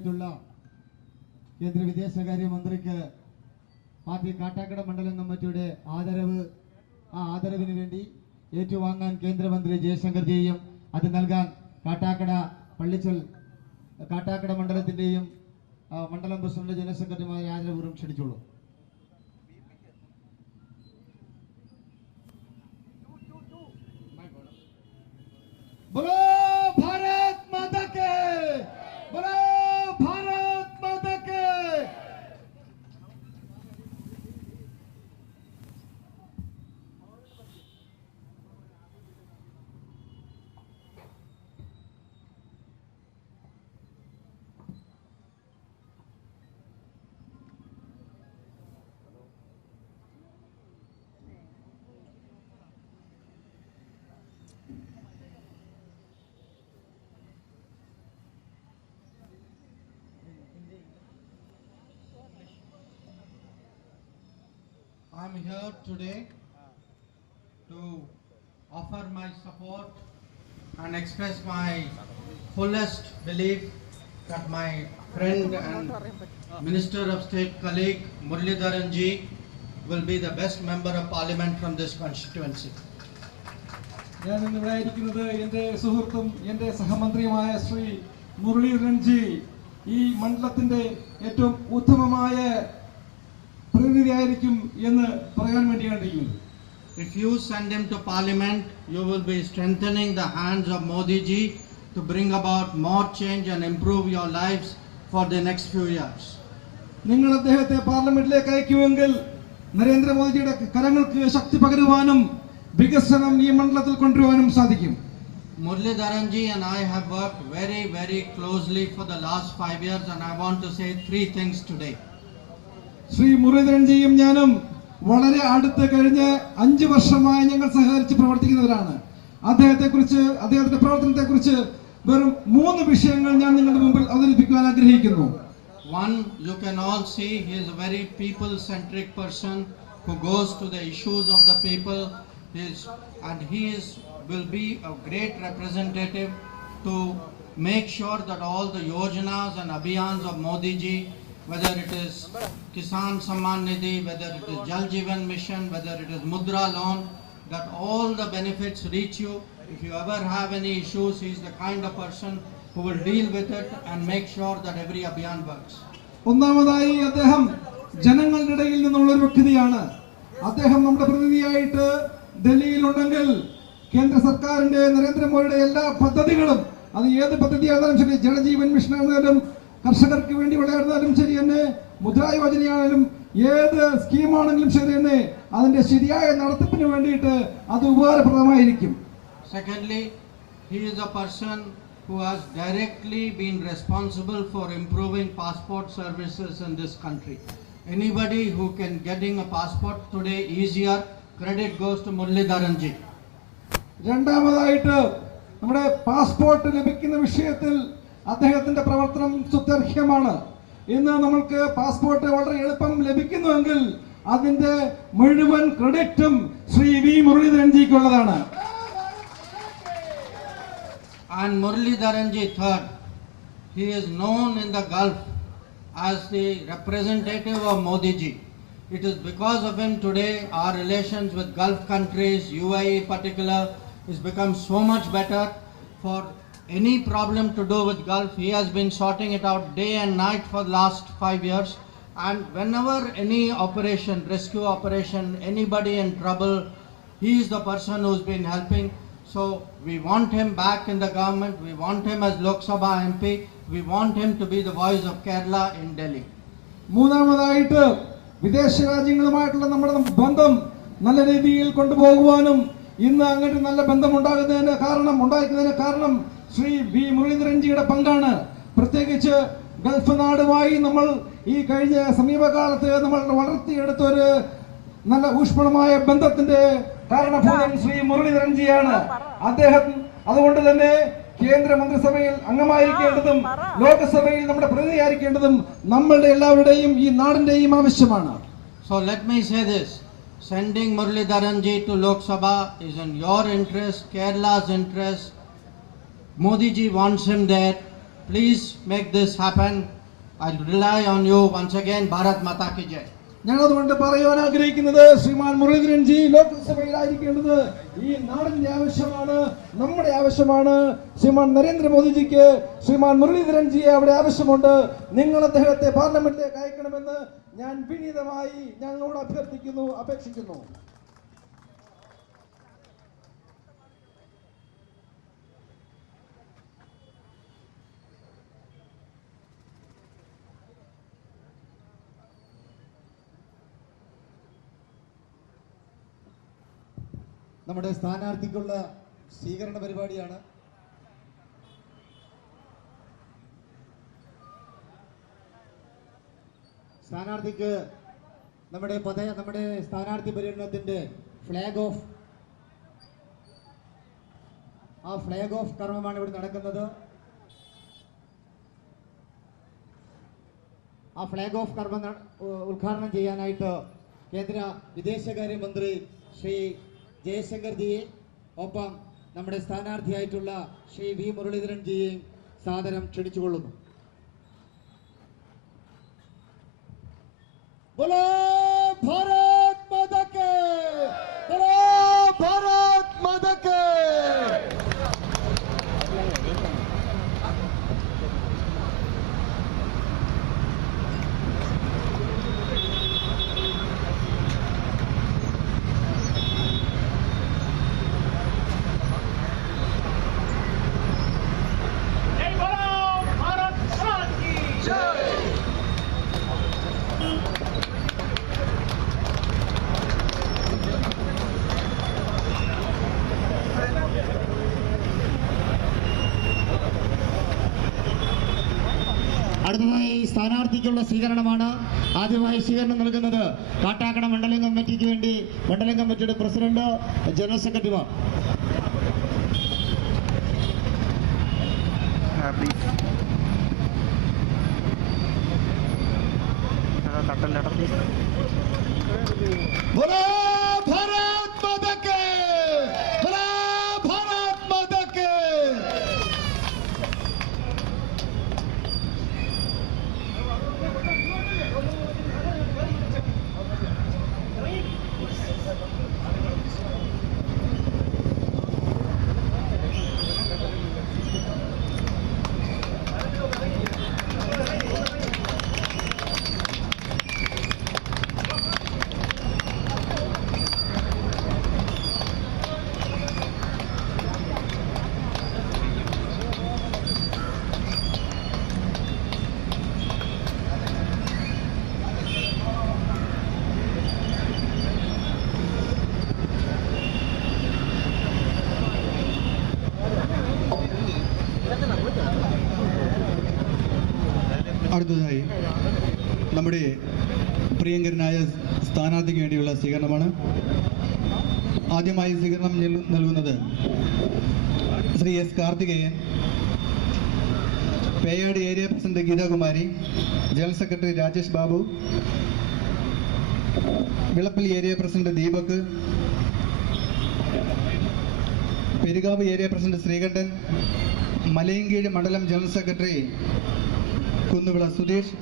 ആയിട്ടുള്ള കേന്ദ്ര വിദേശകാര്യ മന്ത്രിക്ക് പാർട്ടി കാട്ടാക്കട മണ്ഡലം കമ്മിറ്റിയുടെ ആദരവിന് വേണ്ടി ഏറ്റുവാങ്ങാൻ കേന്ദ്രമന്ത്രി ജയശങ്കർജിയും അത് നൽകാൻ കാട്ടാക്കട മണ്ഡലത്തിന്റെയും മണ്ഡലം പ്രസിഡന്റ് ജനറൽ സെക്രട്ടറിമാരെ ആദരപൂർവ്വം ക്ഷണിച്ചോളൂ. बोलो भारत माता के, बोलो भारत माता के. I'm here today to offer my support and express my fullest belief that my friend and Minister of State colleague Muralidharan ji will be the best member of parliament from this constituency. ഞാൻ ഇവിടെ ഇരിക്കുന്നത് എൻ്റെ സുഹൃത്തും എൻ്റെ സഹമന്ത്രിയുമായ Shri Muraleedharan G ഈ മണ്ഡലത്തിന്റെ ഏറ്റവും ഉത്തമമായ പ്രതിനിധിയായിരിക്കും എന്ന് പറയാൻ വേണ്ടിയാണ് ഇരിക്കുന്നത്. If you send him to parliament, you will be strengthening the hands of Modi ji to bring about more change and improve your lives for the next few years. നിങ്ങൾ അദ്ദേഹത്തെ പാർലമെന്റിലേക്ക് അയക്കുമെങ്കിൽ നരേന്ദ്രമോദിജിയുടെ കരങ്ങൾക്ക് ശക്തി പകരുവാനും വികസനം ഈ മണ്ഡലത്തിൽ കൊണ്ടുവരാനും സാധിക്കും. Muralidharan ji and I have worked very, very closely for the last 5 years and I want to say 3 things today. Shri Muraleedharan ജിയും ഞാനും വളരെ അടുത്ത് കഴിഞ്ഞ 5 വർഷമായി ഞങ്ങൾ സഹകരിച്ച് പ്രവർത്തിക്കുന്നവരാണ്. അദ്ദേഹത്തിന്റെ പ്രവർത്തനത്തെ കുറിച്ച് വെറും 3 വിഷയങ്ങൾ ഞാൻ നിങ്ങളുടെ മുമ്പിൽ അവതരിപ്പിക്കുവാൻ ആഗ്രഹിക്കുന്നു. One, you can all see he is a very people-centric person who goes to the issues of the people. Will be a great representative to make sure that all the yojanas and abhiyans of Modi ji, whether it is Kisan Samman Nidhi, whether it is Jal Jeevan Mission, whether it is Mudra loan, that all the benefits reach you. If you ever have any issues, he is the kind of person who will deal with it and make sure that every abhiyan works. ഒന്നാമതായി അദ്ദേഹം ജനങ്ങളുടെ ഇടയിൽ നിന്നുള്ള ഒരു വ്യക്തിയാണ്. അദ്ദേഹം നമ്മുടെ പ്രതിനിധിയായിട്ട് ഡൽഹിയിലുണ്ടെങ്കിൽ കേന്ദ്ര സർക്കാരിന്റെ നരേന്ദ്രമോദിയുടെ എല്ലാ പദ്ധതികളും, അത് ഏത് പദ്ധതിയാണെങ്കിലും ശരി, ജലജീവൻ മിഷൻ ആണെങ്കിലും കർഷകർക്ക് വേണ്ടി വളർന്നാലും ശരി തന്നെ, മുദ്രാ യോജനയാണെങ്കിലും ഏത് സ്കീമാണെങ്കിലും ശരി തന്നെ, അതിന്റെ ശരിയായ നടത്തിപ്പിന് വേണ്ടിയിട്ട് അത് ഉപകാരപ്രദമായിരിക്കും. Secondly, he is a person who has directly been responsible for improving passport services in this country. Anybody who can getting a passport today easier, credit goes to Muralidharan ji. രണ്ടാമതായിട്ട് നമ്മുടെ പാസ്പോർട്ട് ലഭിക്കുന്ന വിഷയത്തിൽ അദ്ദേഹത്തിന്റെ പ്രവർത്തനം സ്തുത്യർഹമാണ്. ഇന്ന് നമ്മൾക്ക് passport വളരെ എളുപ്പം ലഭിക്കുന്നുവെങ്കിൽ അതിന്റെ മുഴുവൻ ക്രെഡിറ്റും ശ്രീ വി മുരളീധരൻ ജിക്കുള്ളതാണ്. And Muralidharan ji, third, he is known in the Gulf as the representative of Modi ji. It is because of him today our relations with Gulf countries, UAE in particular, has become so much better. For any problem to do with Gulf, he has been sorting it out day and night for the last 5 years. And whenever any operation, rescue operation, anybody in trouble, he is the person who's been helping. So we want him back in the government. We want him as Lok Sabha MP. We want him to be the voice of Kerala in Delhi. മൂന്നാമതായിട്ട് വിദേശ രാജ്യങ്ങളുമായിട്ടുള്ള നമ്മുടെ ബന്ധം നല്ല രീതിയിൽ കൊണ്ടുപോകുവാനും ഇന്ന് അങ്ങോട്ട് നല്ല ബന്ധം ഉണ്ടാക്കുന്നതിന് കാരണം ശ്രീ വി മുരളീധരൻ ജിയുടെ പങ്കാണ്. പ്രത്യേകിച്ച് ഗൾഫ് നാടുമായി നമ്മൾ ഈ കഴിഞ്ഞ സമീപകാലത്ത് നമ്മൾ വളർത്തിയെടുത്ത ഒരു നല്ല ഊഷ്മളമായ ബന്ധത്തിന്റെ കാരണഭൂതൻ ശ്രീ മുരളീധരൻ ജിയാണ്. അദ്ദേഹം അതുകൊണ്ട് തന്നെ കേന്ദ്ര മന്ത്രിസഭയിൽ അംഗമായിരിക്കേണ്ടതും ലോകസഭയിൽ നമ്മുടെ പ്രതിനിധിയായിരിക്കേണ്ടതും നമ്മളുടെ എല്ലാവരുടെയും ഈ നാടിന്റെയും ആവശ്യമാണ്. So let me say this, sending Muralidharan ji to Lok Sabha is in your interest, Kerala's interest. Modi ji wants him there. please make this happen. I rely on you once again. Bharat Mata ki jai. ഞങ്ങൾ അതുകൊണ്ട് പറയുവാൻ ആഗ്രഹിക്കുന്നത് ശ്രീമാൻ Muraleedharan G ലോക്സഭയിലായിരിക്കേണ്ടത് ഈ നാടിന്റെ ആവശ്യമാണ്, നമ്മുടെ ആവശ്യമാണ്. ശ്രീമാൻ നരേന്ദ്രമോദിജിക്ക് ശ്രീമാൻ മുരളീധരൻ ജിയെ അവിടെ ആവശ്യമുണ്ട്. നിങ്ങൾ അദ്ദേഹത്തെ പാർലമെന്റിലേക്ക് അയക്കണമെന്ന് ഞാൻ വിനീതമായി ഞങ്ങളോട് അപേക്ഷിക്കുന്നു. നമ്മുടെ സ്ഥാനാർത്ഥിക്കുള്ള സ്വീകരണ പരിപാടിയാണ്. സ്ഥാനാർത്ഥിക്ക് നമ്മുടെ സ്ഥാനാർത്ഥി പര്യടനത്തിന്റെ ഫ്ലാഗ് ഓഫ് കർമ്മമാണ് ഇവിടെ നടക്കുന്നത്. ആ ഫ്ലാഗ് ഓഫ് കർമ്മം ഉദ്ഘാടനം ചെയ്യാനായിട്ട് കേന്ദ്ര വിദേശകാര്യമന്ത്രി ശ്രീ ജയശങ്കർ ജിയെ, ഒപ്പം നമ്മുടെ സ്ഥാനാർത്ഥിയായിട്ടുള്ള ശ്രീ വി മുരളീധരൻ ജിയെയും സാദരം ക്ഷണിച്ചുകൊള്ളുന്നു. ബോലോ ഭാരത് മാതാ കി, ബോലോ ഭാരത് മാതാ കി. അടുത്തതായി സ്ഥാനാർത്ഥിക്കുള്ള സ്വീകരണമാണ്. ആദ്യമായി സ്വീകരണം നൽകുന്നത് കാട്ടാക്കട മണ്ഡലം കമ്മിറ്റിക്ക് വേണ്ടി മണ്ഡലം കമ്മിറ്റിയുടെ പ്രസിഡന്റ്, ജനറൽ സെക്രട്ടറിമാർ. ബോലോ ഭാരത് മാതാ കി, ബോലോ ഭാരത് മാതാ കി. അടുത്തതായി നമ്മുടെ പ്രിയങ്കരനായ സ്ഥാനാർത്ഥിക്ക് വേണ്ടിയുള്ള സ്വീകരണമാണ്. ആദ്യമായി സ്വീകരണം നൽകുന്നത് Shri S Karthikeyan, Peyad area president Geethakumari, general secretary Rajesh Babu, Vilappally area president Deepak, Perukavu area president Sreekantan, Malayinkeezh മണ്ഡലം ജനറൽ സെക്രട്ടറി കുന്നുവിള സുധീഷ്,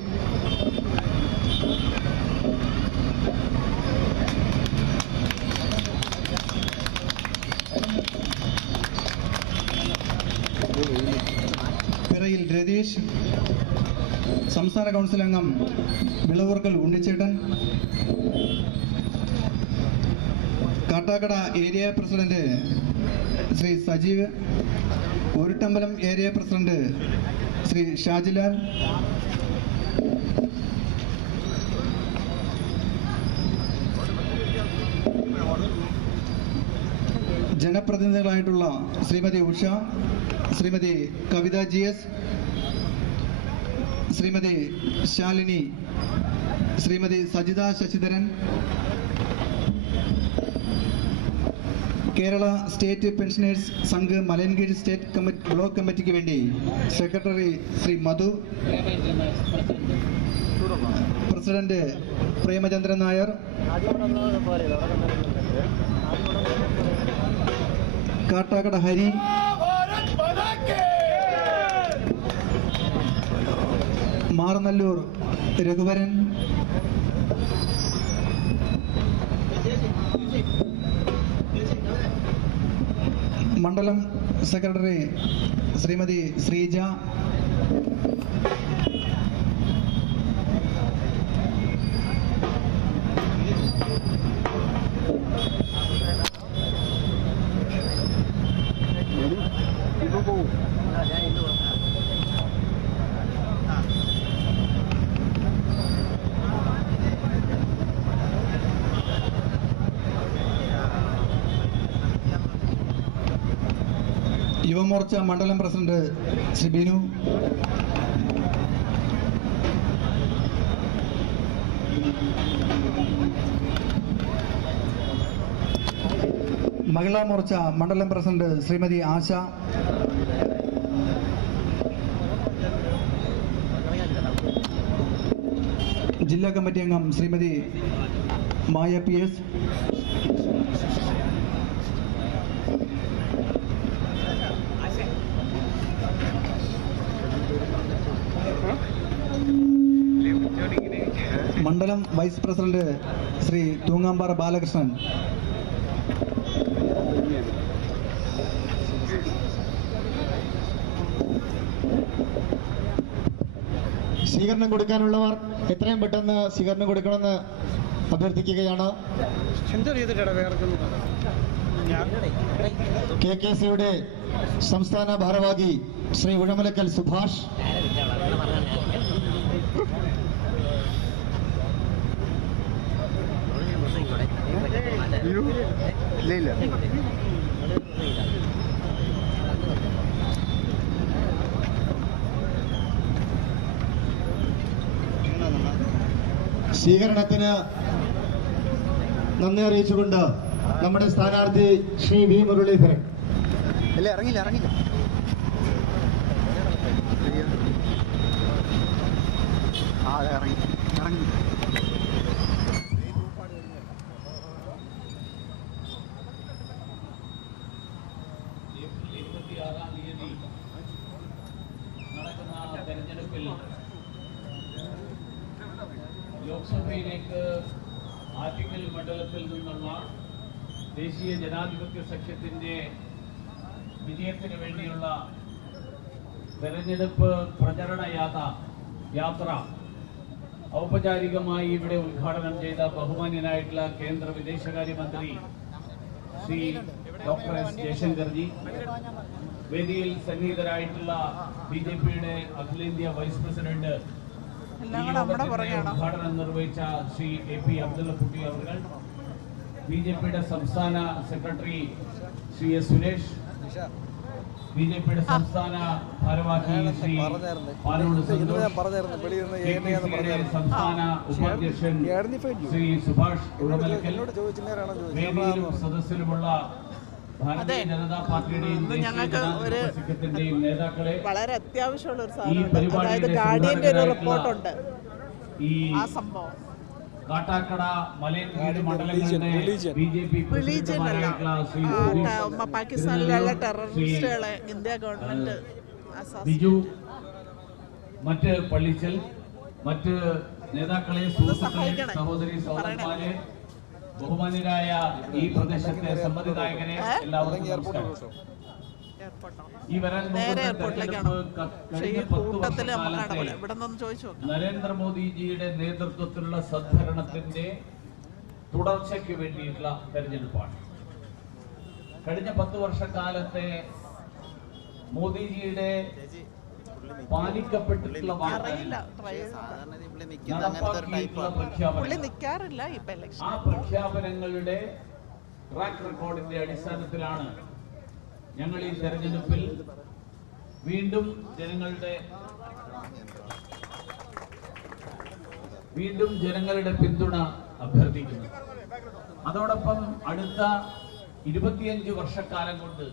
പിറയിൽ രതീഷ്, സംസ്ഥാന കൗൺസിൽ അംഗം വിളവൂർക്കൽ ഉണ്ണിച്ചേട്ടൻ, Kattakada area president Shri Sajeev, Oruttambalam area president Shri Shajilal, ജനപ്രതിനിധികളായിട്ടുള്ള Shrimati Usha, Shrimati Kavitha GS, Shrimati Shalini, Shrimati Sajitha Sasidharan, Kerala state pensioners Sangh Malayinkeezh state block കമ്മിറ്റിക്ക് വേണ്ടി സെക്രട്ടറി ശ്രീ മധു, പ്രസിഡന്റ് പ്രേമചന്ദ്രൻ നായർ, കാട്ടാക്കട ഹരി, മാറനല്ലൂർ രഘുവരൻ, മണ്ഡലം സെക്രട്ടറി ശ്രീമതി ശ്രീജ, യുവമോർച്ച മണ്ഡലം പ്രസിഡന്റ് ശ്രീ ബിനു, മഹിളാ മോർച്ച മണ്ഡലം പ്രസിഡന്റ് ശ്രീമതി ആശ, ജില്ലാ കമ്മിറ്റി അംഗം ശ്രീമതി മായ PS, മണ്ഡലം വൈസ് പ്രസിഡന്റ് ശ്രീ തൂങ്ങാമ്പാറ ബാലകൃഷ്ണൻ, സ്വീകരണം കൊടുക്കാനുള്ളവർ എത്രയും പെട്ടെന്ന് സ്വീകരണം കൊടുക്കണമെന്ന് അഭ്യർത്ഥിക്കുകയാണ്. KKCയുടെ സംസ്ഥാന ഭാരവാഹി ശ്രീ ഉഴമലക്കൽ സുഭാഷ്, സ്വീകരണത്തിന് നന്ദി അറിയിച്ചുകൊണ്ട് നമ്മുടെ സ്ഥാനാർത്ഥി ശ്രീ V മുരളീധരൻ. ഇറങ്ങില്ല ഇറങ്ങി തെരഞ്ഞെടുപ്പിൽ ലോക്സഭയിലേക്ക് ആറ്റിങ്ങൽ മണ്ഡലത്തിൽ നിന്നുള്ള ദേശീയ ജനാധിപത്യ സഖ്യത്തിന്റെ വിജയത്തിന് വേണ്ടിയുള്ള തെരഞ്ഞെടുപ്പ് പ്രചരണ യാത്ര ഔപചാരികമായി ഇവിടെ ഉദ്ഘാടനം ചെയ്ത ബഹുമാന്യനായിട്ടുള്ള കേന്ദ്ര വിദേശകാര്യമന്ത്രി ശ്രീ ഡോക്ടർ S ജയശങ്കർജി, വേദിയിൽ സന്നിഹിതരായിട്ടുള്ള BJPയുടെ അഖിലേന്ത്യാ വൈസ് പ്രസിഡന്റ് ഉദ്ഘാടനം നിർവഹിച്ച ശ്രീ AP അബ്ദുള്ളക്കുട്ടി അവർ, BJPയുടെ സംസ്ഥാന സെക്രട്ടറി ശ്രീ S സുരേഷ്, BJPയുടെ സംസ്ഥാന ഭാരവാഹി ശ്രീ പാലോട് സന്തോഷ്, KPCയുടെ സംസ്ഥാന ഉപാധ്യക്ഷൻ ശ്രീ സുഭാഷ് ഉഴമലക്കൽ, വേദിയിലും സദസ്സിലുമുള്ള ഭാരതീയ ജനതാ പാർട്ടിയുടെയും സഖ്യത്തിന്റെയും നേതാക്കളെ, വളരെ അത്യാവശ്യമുള്ള ഒരു ഈ പരിപാടിയുടെ റിപ്പോർട്ടുണ്ട്. ഈ കാട്ടാക്കട മലയൻകീഴ് മണ്ഡലങ്ങളുടെ BJP പ്രസിഡന്റുമാരായിട്ടുള്ള ശ്രീ പാകിസ്ഥാനിലുള്ള ടെററിസ്റ്റുകളെ ഇന്ത്യ ഗവൺമെന്റ് ബിജു, മറ്റ് പള്ളിച്ചൽ, മറ്റ് നേതാക്കളെ, സുഹൃത്തുക്കളെ, സഹോദരി സഹോദരന്മാരെ, ബഹുമാന്യരായ ഈ പ്രദേശത്തെ സമ്മതിദായകരെ എല്ലാവർക്കും നമസ്കാരം. ഈ വരാൻ നരേന്ദ്രമോദിജിയുടെ നേതൃത്വത്തിലുള്ള സദ്ഭരണത്തിന്റെ തുടർച്ചയ്ക്ക് വേണ്ടിയിട്ടുള്ള തെരഞ്ഞെടുപ്പാണ്. കഴിഞ്ഞ 10 വർഷക്കാലത്തെ മോദിജിയുടെ പാലിക്കപ്പെട്ടിട്ടുള്ള ആ പ്രഖ്യാപനങ്ങളുടെ ട്രാക്ക് റെക്കോർഡിന്റെ അടിസ്ഥാനത്തിലാണ് ഞങ്ങൾ ഈ തെരഞ്ഞെടുപ്പിൽ വീണ്ടും ജനങ്ങളുടെ പിന്തുണ അഭ്യർത്ഥിക്കുന്നു. അതോടൊപ്പം അടുത്ത 25 വർഷക്കാലം കൊണ്ട്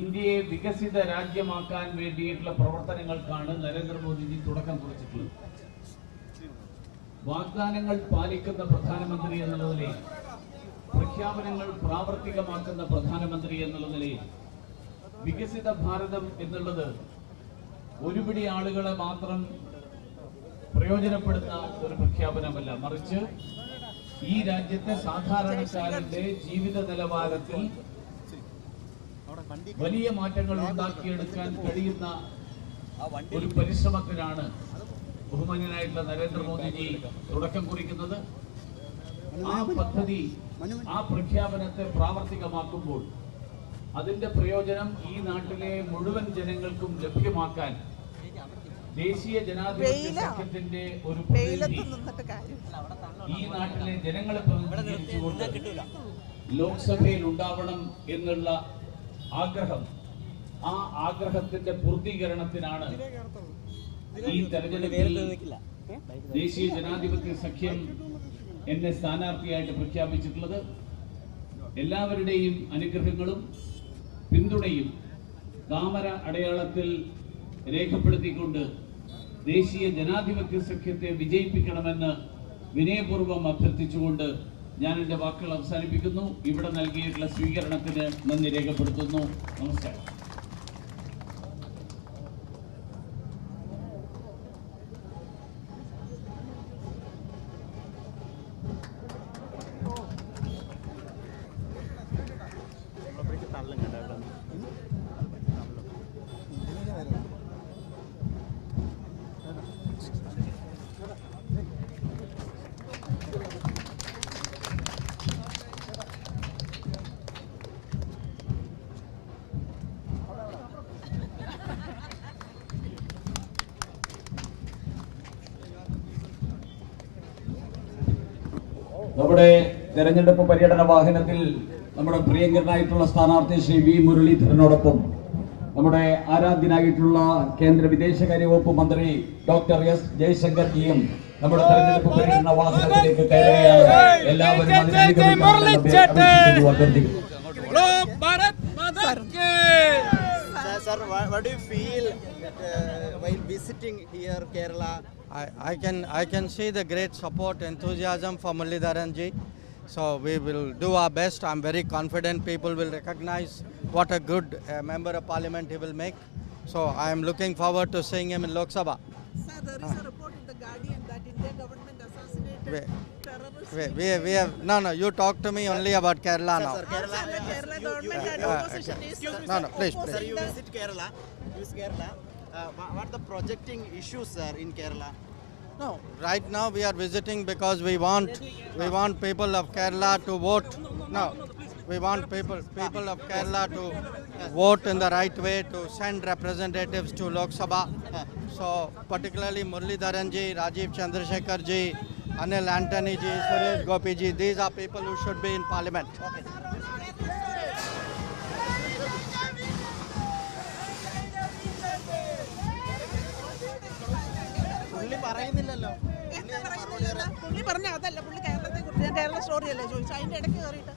ഇന്ത്യയെ വികസിത രാജ്യമാക്കാൻ വേണ്ടിയിട്ടുള്ള പ്രവർത്തനങ്ങൾക്കാണ് നരേന്ദ്രമോദിജി തുടക്കം കുറിച്ചിട്ടുള്ളത്. വാഗ്ദാനങ്ങൾ പാലിക്കുന്ന പ്രധാനമന്ത്രി എന്നുള്ള നിലയിൽ, പ്രഖ്യാപനങ്ങൾ പ്രാവർത്തികമാക്കുന്ന പ്രധാനമന്ത്രി എന്നുള്ള നിലയിൽ വികസിത ഭാരതം എന്നുള്ളത് ഒരുപിടി ആളുകളെ മാത്രം പ്രയോജനപ്പെടുന്ന ഒരു പ്രഖ്യാപനമല്ല, മറിച്ച് ഈ രാജ്യത്തെ സാധാരണക്കാരന്റെ ജീവിത നിലവാരത്തിൽ വലിയ മാറ്റങ്ങൾ ഉണ്ടാക്കിയെടുക്കാൻ കഴിയുന്ന ഒരു പരിശ്രമത്തിനാണ് ബഹുമാന്യനായിട്ടുള്ള നരേന്ദ്രമോദിജി തുടക്കം കുറിക്കുന്നത്. ആ പദ്ധതി, ആ പ്രഖ്യാപനത്തെ പ്രാവർത്തികമാക്കുമ്പോൾ അതിന്റെ പ്രയോജനം ഈ നാട്ടിലെ മുഴുവൻ ജനങ്ങൾക്കും ലഭ്യമാക്കാൻ ദേശീയ ജനാധിപത്യ സഖ്യത്തിന്റെ ഒരു പ്രതിനിധി ഈ നാട്ടിലെ ജനങ്ങളെ പ്രതിനിധീകരിച്ചുകൊണ്ട് ലോക്സഭയിൽ ഉണ്ടാവണം എന്നുള്ള ആഗ്രഹം, ആ ആഗ്രഹത്തിന്റെ പൂർത്തീകരണത്തിനാണ് ഈ തെരഞ്ഞെടുപ്പിൽ ദേശീയ ജനാധിപത്യ സഖ്യം എന്നെ സ്ഥാനാർത്ഥിയായിട്ട് പ്രഖ്യാപിച്ചിട്ടുള്ളത്. എല്ലാവരുടെയും അനുഗ്രഹങ്ങളും പിന്തുണയും താമര അടയാളത്തിൽ രേഖപ്പെടുത്തിക്കൊണ്ട് ദേശീയ ജനാധിപത്യ സഖ്യത്തെ വിജയിപ്പിക്കണമെന്ന് വിനയപൂർവ്വം അഭ്യർത്ഥിച്ചുകൊണ്ട് ഞാൻ എൻ്റെ വാക്കുകൾ അവസാനിപ്പിക്കുന്നു. ഇവിടെ നൽകിയിട്ടുള്ള സ്വീകരണത്തിന് നന്ദി രേഖപ്പെടുത്തുന്നു. നമസ്കാരം. നമ്മുടെ തെരഞ്ഞെടുപ്പ് പര്യടന വാഹനത്തിൽ നമ്മുടെ പ്രിയങ്കരനായിട്ടുള്ള സ്ഥാനാർത്ഥി ശ്രീ വി മുരളീധരനോടൊപ്പം നമ്മുടെ ആരാധ്യനായിട്ടുള്ള കേന്ദ്ര വിദേശകാര്യ വകുപ്പ് മന്ത്രി ഡോക്ടർ എസ് ജയശങ്കർ ജിയും നമ്മുടെ തെരഞ്ഞെടുപ്പ് പര്യടന വാഹനത്തിലേക്ക് കയറുകയാണ്. എല്ലാവരും അഭ്യർത്ഥിക്കുന്നു. Sir, what do you feel while visiting here, Kerala? I can see the great support, enthusiasm for Muralidharan ji. So we will do our best. I'm very confident people will recognize what a good member of parliament he will make. So I am looking forward to seeing him in Lok Sabha. Sir, there is a report in the Guardian that Indian government assassinated terrorists. We have no. You talk to me only about Kerala now. Kerala government and opposition is No, please. Sir, you visit Kerala. What the projecting issues, sir, in Kerala? No, right now we are visiting because we want people of Kerala to vote. No, we want people of Kerala to vote in the right way, to send representatives to Lok Sabha. So particularly Muralidharan ji, Rajiv Chandrasekhar ji, Anil Antony ji, Suresh Gopi ji, these are people who should be in parliament. പുള്ളി പറഞ്ഞ അതല്ല, പുള്ളി കേരളത്തെ കുറിച്ച് Kerala story അല്ലേ ചോദിച്ചു, അതിന്റെ ഇടയ്ക്ക് കയറിയിട്ട്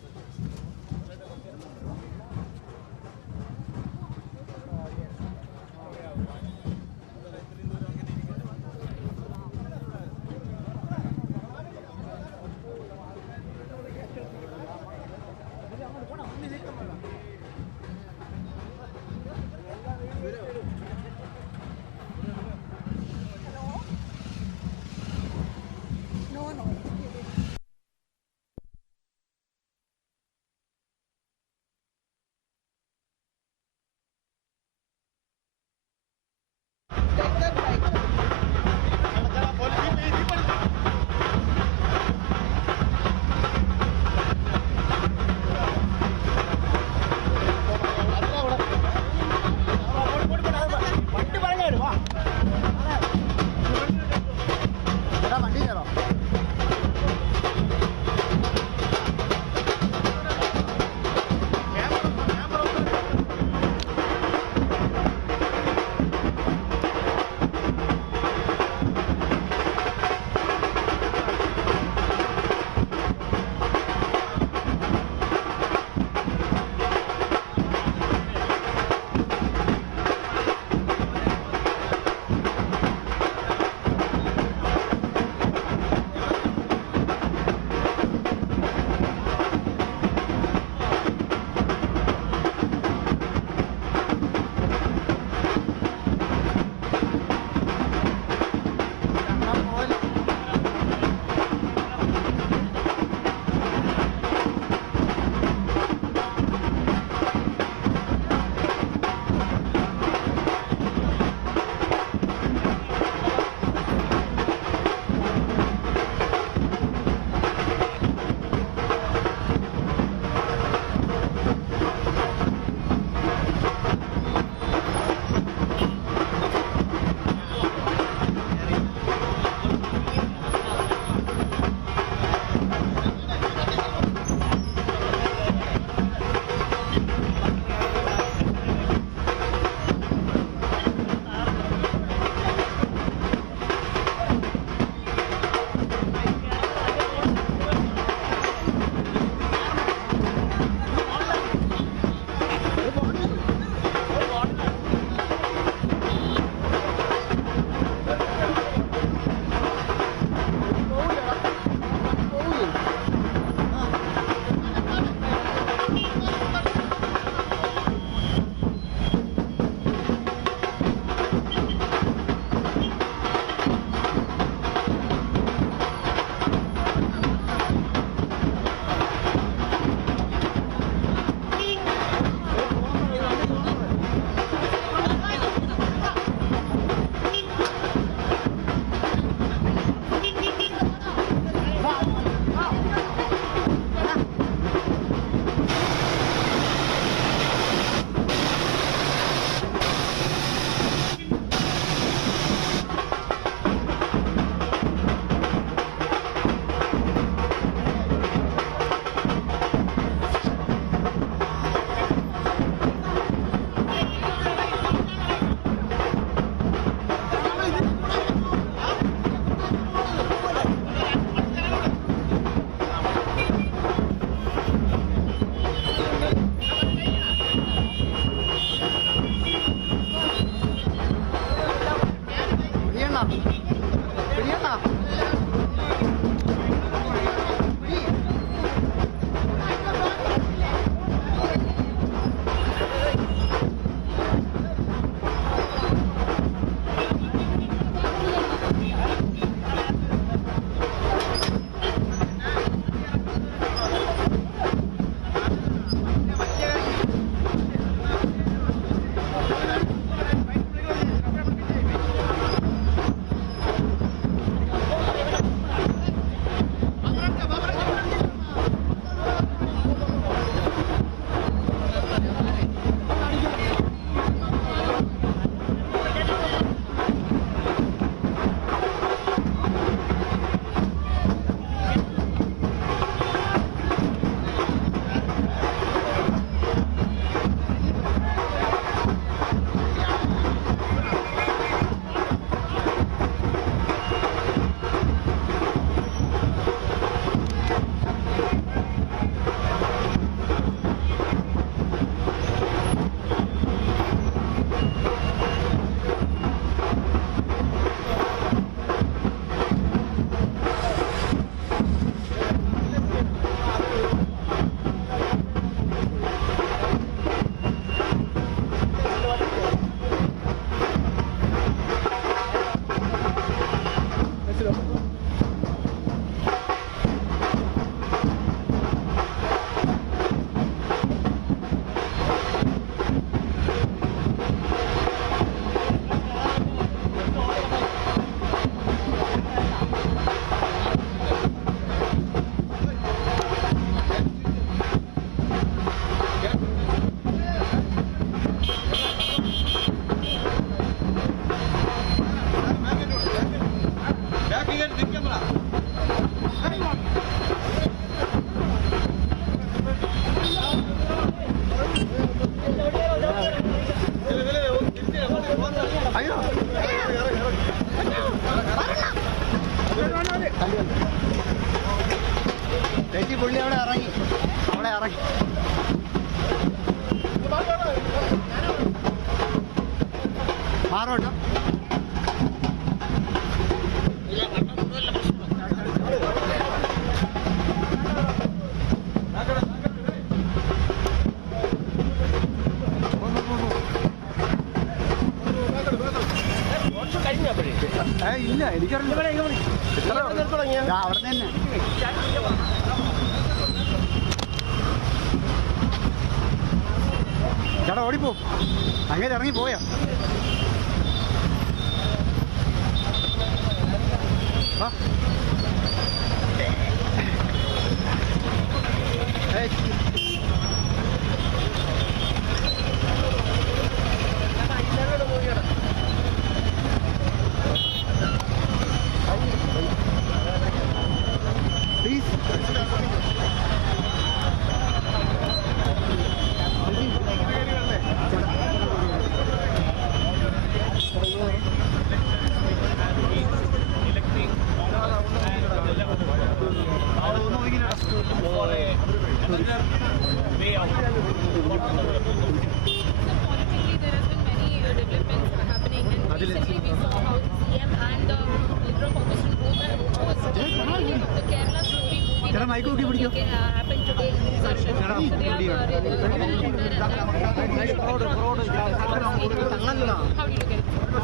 ഇല്ല എനിക്കറിയില്ല അവിടെ തന്നെ ചേട്ടാ ഓടിപ്പോ അങ്ങനെ ഇറങ്ങി പോയാ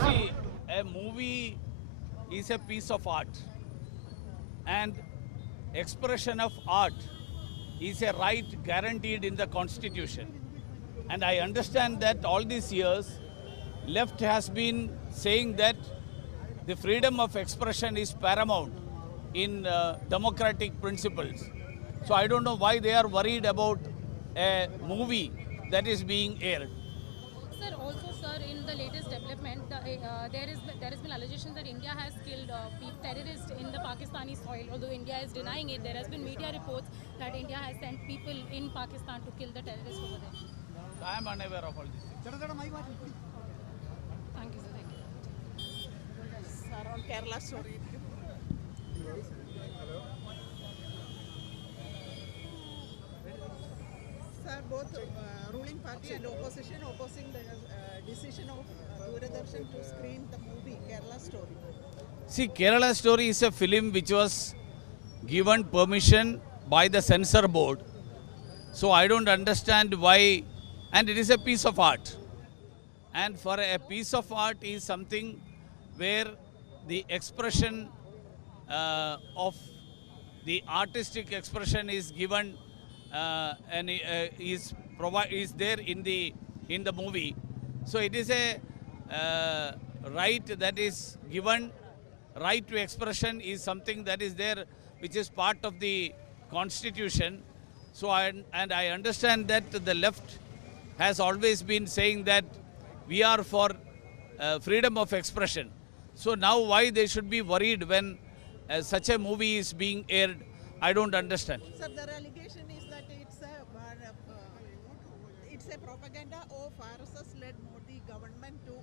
See, a movie is a piece of art, and expression of art is a right guaranteed in the Constitution. And I understand that all these years, left has been saying that the freedom of expression is paramount in democratic principles. So I don't know why they are worried about a movie that is being aired. Sir, also, sir, in the latest development, there has been allegations that India has killed terrorists in the Pakistani soil. Although India is denying it, there has been media reports that India has sent people in Pakistan to kill the terrorists over there. So I am unaware of all this. Thank you, sir. Thank you. Sir, on Kerala story. Sir, both ruling party and opposition opposing the decision of Doordarshan to screen the movie Kerala Story. See, Kerala Story is a film which was given permission by the censor board. So I don't understand why, and it is a piece of art. And for a piece of art is something where the expression of the artistic expression is given and is there in the movie. So it is a right that is given. Right to expression is something that is there, which is part of the Constitution. So I understand that the left has always been saying that we are for freedom of expression. So now why they should be worried when such a movie is being aired, I don't understand. Sir, the allegation is that it's a propaganda of RSS-led Modi government to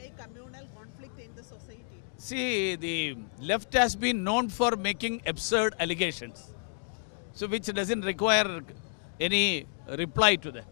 make communal conflict in the society. See, the left has been known for making absurd allegations, so which doesn't require any reply to that.